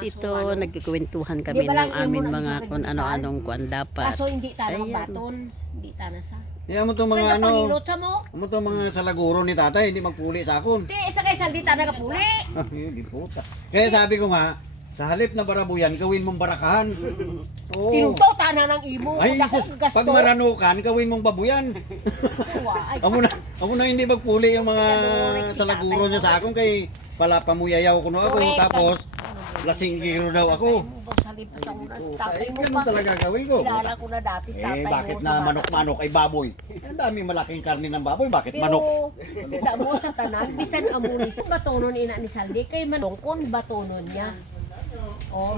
ito, nagkukwentuhan kami ng amin mga kung ano-anong kuan dapat. Kaso hindi tayo Ayan. baton. Hindi tayo sa. Yan mo itong mga Kaya ano, panilot sa mo. mo itong mga salaguro ni tatay, hindi magpuli sa akon. Hindi, isa kay saldi tayo nagapuli. Hindi puta. Kaya sabi ko nga, sa halip na barabuyan, gawin mong barakahan. Oo. Tinugtaw tayo ng imo. Ay, Dako, sus, gasto. pag maranukan, gawin mong babuyan. Ay, Amo na hindi magpuli yung mga salaguro niya sa akon kay pala pamuyayaw ko no ako. Correct. Tapos, lasing giro daw ako. Salip sa una. Tatay Eh, mo ganun pa. talaga gawin ko. Kilala ko na dati tatay mo. Bakit na manok-manok ay baboy? Ang daming malaking karne ng baboy, bakit manok? Pero, kita mo sa tanan, bisan amunis, batonon ina ni Saldi, kay manongkon batonon niya. Oh,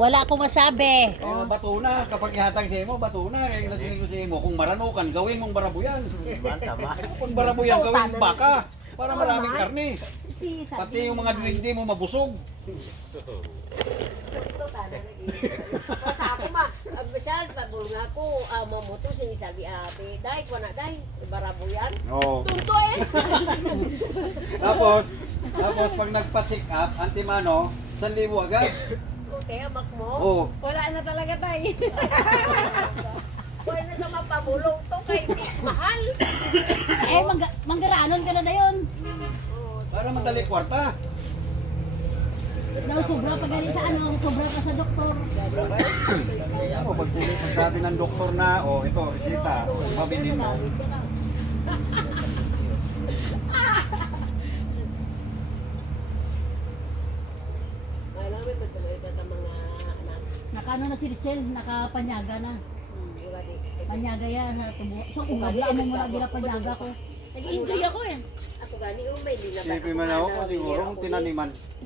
Wala akong masabi. Oh. Bato na, kapag ihatag sa imo, bato na. Kaya lasing ko sa imo, kung maranukan, gawin mong barabuyan. Kung barabuyan, gawin mong baka. Para maraming karne. Pati yung mga duwende mo mabusog. Basta ako ma, bisan pagulong ako, mamuto si Saldi ate, dahil wala dahil, barabuyan. Oo. Tunto eh. Tapos pag nagpa-check up, antimano, 1,000 agad. Okay, amak mo. Oo. Wala na talaga tayo. Wala na mapabulong to kay mahal. Eh, manggaranon ka na na yun. Para madali kwarta. Daw, sobra pa galing sa ano, sobra pa sa doktor. Ako, pag sabi ng doktor na, ito, resita, mabinin mo. Alam mo, ito mga anak. Nakano na si Richel, nakapanyaga na. Panyaga yan, sa tubo. So, kung gablaan mo muna ginapanyaga ko. Nag-enjoy ako eh. Ako gani, may linaban. Sipin mo na ako, siguro kung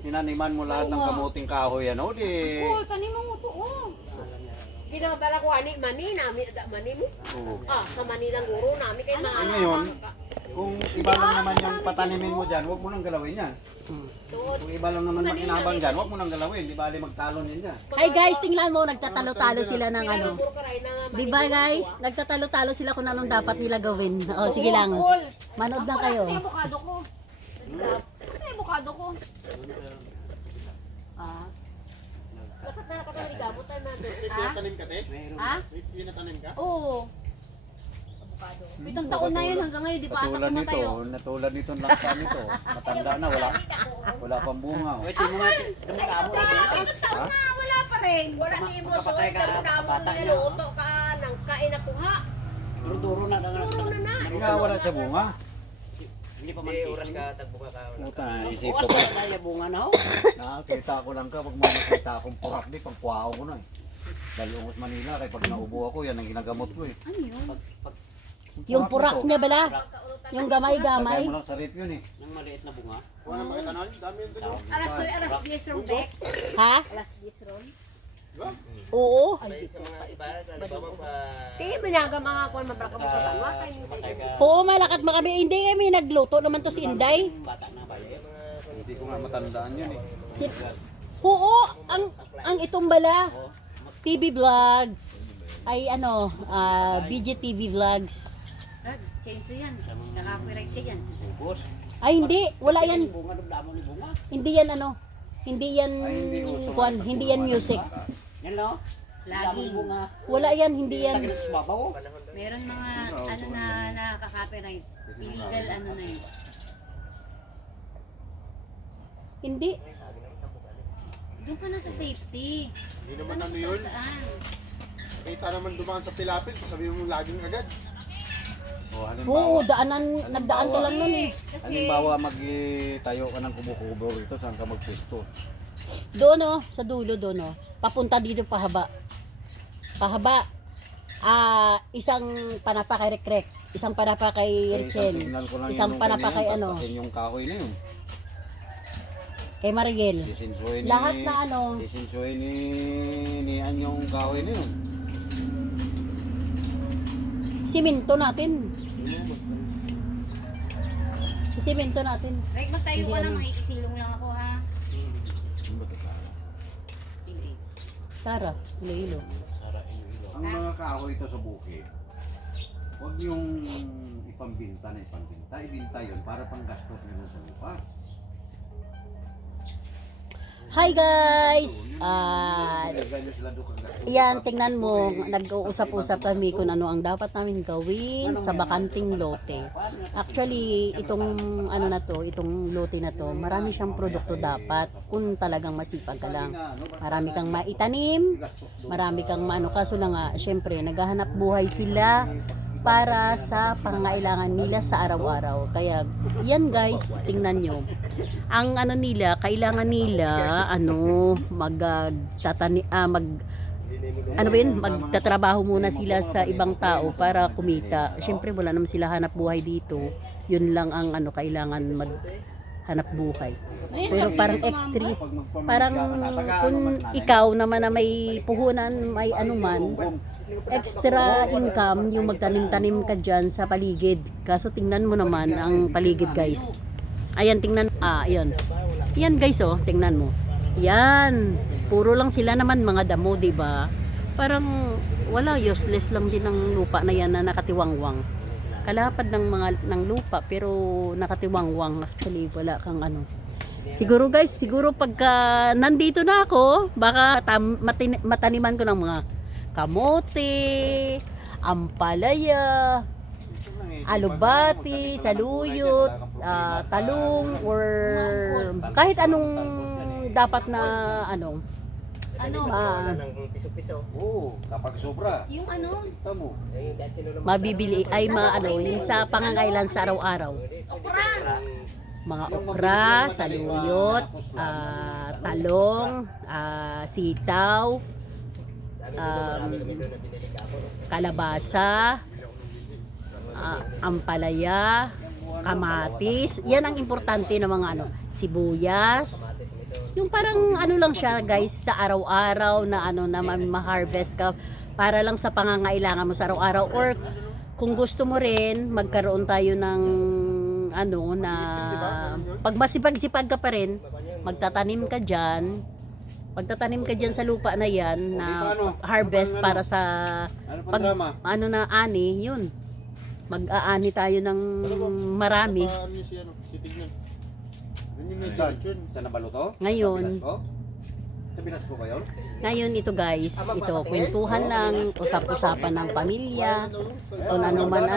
tinaniman mo lahat ng kamuting kahoy, ano, di... Oh, taniman mo to, oh. Ginabala ko ani mani namin ada mani mo. Oo. Sa Manilang guro namin kay Eh, ngayon, kung iba lang naman yung patanimin mo dyan, huwag mo nang galawin yan. Kung iba lang naman makinabang dyan, huwag mo nang galawin, di bali magtalon yan dyan. Ay guys, tingnan mo, nagtatalo-talo sila ng ano. Di ba guys? Nagtatalo-talo sila kung anong dapat nila gawin. O, sige lang. Manood lang kayo. Ano yung avocado ko? Ano yung avocado ko? Ah. Dapat na nakatanig ka mo tayo na. Tinatanim ka, te? Ha? Tinatanim ka? Oo. 7 taon na yun hanggang ngayon, di pa ata Natulad nito, kumatayo. natulad nito lang sa nito. Matanda na, wala pang bunga. Oh. Ha? Wala pa rin. Wala ni mo so ikaw na mo niluto ka nang kain na kuha. Duro na lang. Ano na na? Hindi nga wala sa bunga. Hindi pa man. Oras ka, tagbuka ka. Puta, isip ko pa. Kaya bunga na, ho? Nakakita ko lang ka, pag makakita akong purak di, pagkuha ko na eh. Dahil Ungos Manila, kaya pag naubo ako, yan ang ginagamot ko eh. Ano yun? Yung purak niya bala? Yung gamay-gamay? Lagay mo lang sa rip yun eh. Ng maliit na bunga. Wala na makita na, dami yung dalawa. Alas 10 ron dek. Ha? Alas 10 ron. Oo. Ti manyaga mga kuan mabraka mo sa tanwa kay Oo, malakat mo kami. Hindi kami nagluto naman to si Inday. Bata na ba yun? Hindi ko nga matandaan yun eh. Oo, ang itong bala. TV vlogs. Ay ano, BGTV vlogs. Change yan. Naka-copyright ka yan. Ubos. Ay hindi, wala yan. Bunga, dublamo ni bunga. Hindi yan ano. Hindi yan kuan, hindi yan music. Yan, no? Laging. Bunga. Wala yan, hindi yan. Taginit sa babaw. Meron mga ano na nakaka-copyright. Illegal ano na yun. Hindi. Doon ka na sa safety. Hindi naman Ano ano kung yun. saan? Kita naman dumaan sa tilapil, sabihin mo laging agad. O, Oo, nagdaan ka lang nun eh. Kasi halimbawa mag-tayo ka ng kubo-kubo rito, saan ka magpwesto? Doon oh, sa dulo doon oh. Papunta dito pahaba. Pahaba. Isang panapa kay Rekrek, isang panapa kay Richel, isang panapa kay ano, yung kahoy na yun. kay Mariel. Sisinsuin Lahat na ano. Sisinsuin ni yung kahoy na yun. Siminto natin. Siminto natin. Right, magtayo Hindi ka na, ano. makikisilong lang ako ha. Hindi. Sara, Iloilo. Ang mga kahoy ito sa bukid, huwag yung ipambinta na ibinta yun para pang gastos nila sa lupa. Hi guys! Yan, tingnan mo, nag-uusap-usap kami kung ano ang dapat namin gawin sa bakanting lote. Actually, itong ano na to, itong lote na to, marami siyang produkto dapat kung talagang masipag ka lang. Marami kang maitanim, marami kang maano, kaso lang nga, syempre, naghahanap buhay sila para sa pangangailangan nila sa araw-araw. Kaya, yan guys, tingnan nyo. Ang ano nila, kailangan nila, magtatrabaho muna sila sa ibang tao para kumita. Siyempre, wala naman sila hanap buhay dito. Yun lang ang kailangan maghanap buhay. Pero parang extra, parang kung ikaw naman na may puhunan, may anuman, extra income yung magtanim-tanim ka dyan sa paligid. Kaso tingnan mo naman ang paligid guys. Ayan, tingnan. Ayan. Yan guys, oh, tingnan mo. Yan. Puro lang sila naman mga damo, 'di ba? Parang wala, useless lang din ang lupa na yan na nakatiwangwang. Kalapad ng lupa pero nakatiwangwang. Actually, wala kang ano. Siguro guys, pagka nandito na ako, baka mataniman ko ng mga kamote, ampalaya, alubati, saluyot, talong, or kahit anong dapat na Oo, kapag sobra. Yung ano, Tamo. mabibili ay yung sa pangangailan sa araw-araw. Mga okra, saluyot, talong, sitaw, kalabasa, ampalaya, kamatis. Yan ang importante ng mga sibuyas. Yung parang lang siya guys sa araw-araw na na ma-harvest ka para lang sa pangangailangan mo sa araw-araw, or kung gusto mo rin magkaroon tayo ng na pag masipag-sipag ka pa rin, magtatanim ka diyan. Pagtatanim ka dyan sa lupa na yan na harvest para sa ani, yun. Mag-aani tayo ng marami. Sa nabaluto? Ngayon, Sa Binasco ba yun? ngayon ito guys, ito kwentuhan lang, usap-usapan ng pamilya, kung ano man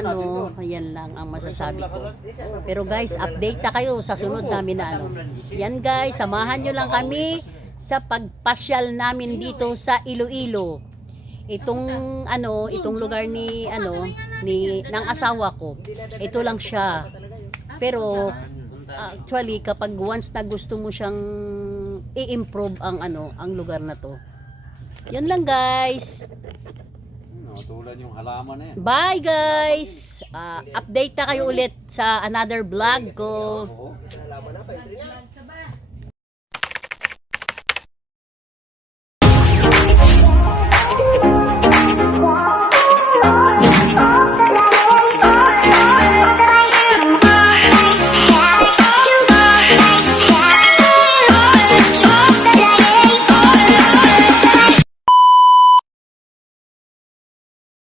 yan lang ang masasabi ko. Pero guys, update na kayo sa sunod namin na Yan guys, samahan nyo lang kami sa pagpasyal namin dito sa Iloilo. Itong lugar ng asawa ko. Ito lang siya. Pero actually kapag once na gusto mo siyang i-improve ang lugar na to. Yan lang guys. Tulad yung halaman na yan. Bye guys. Update na kayo ulit sa another vlog ko. Oo.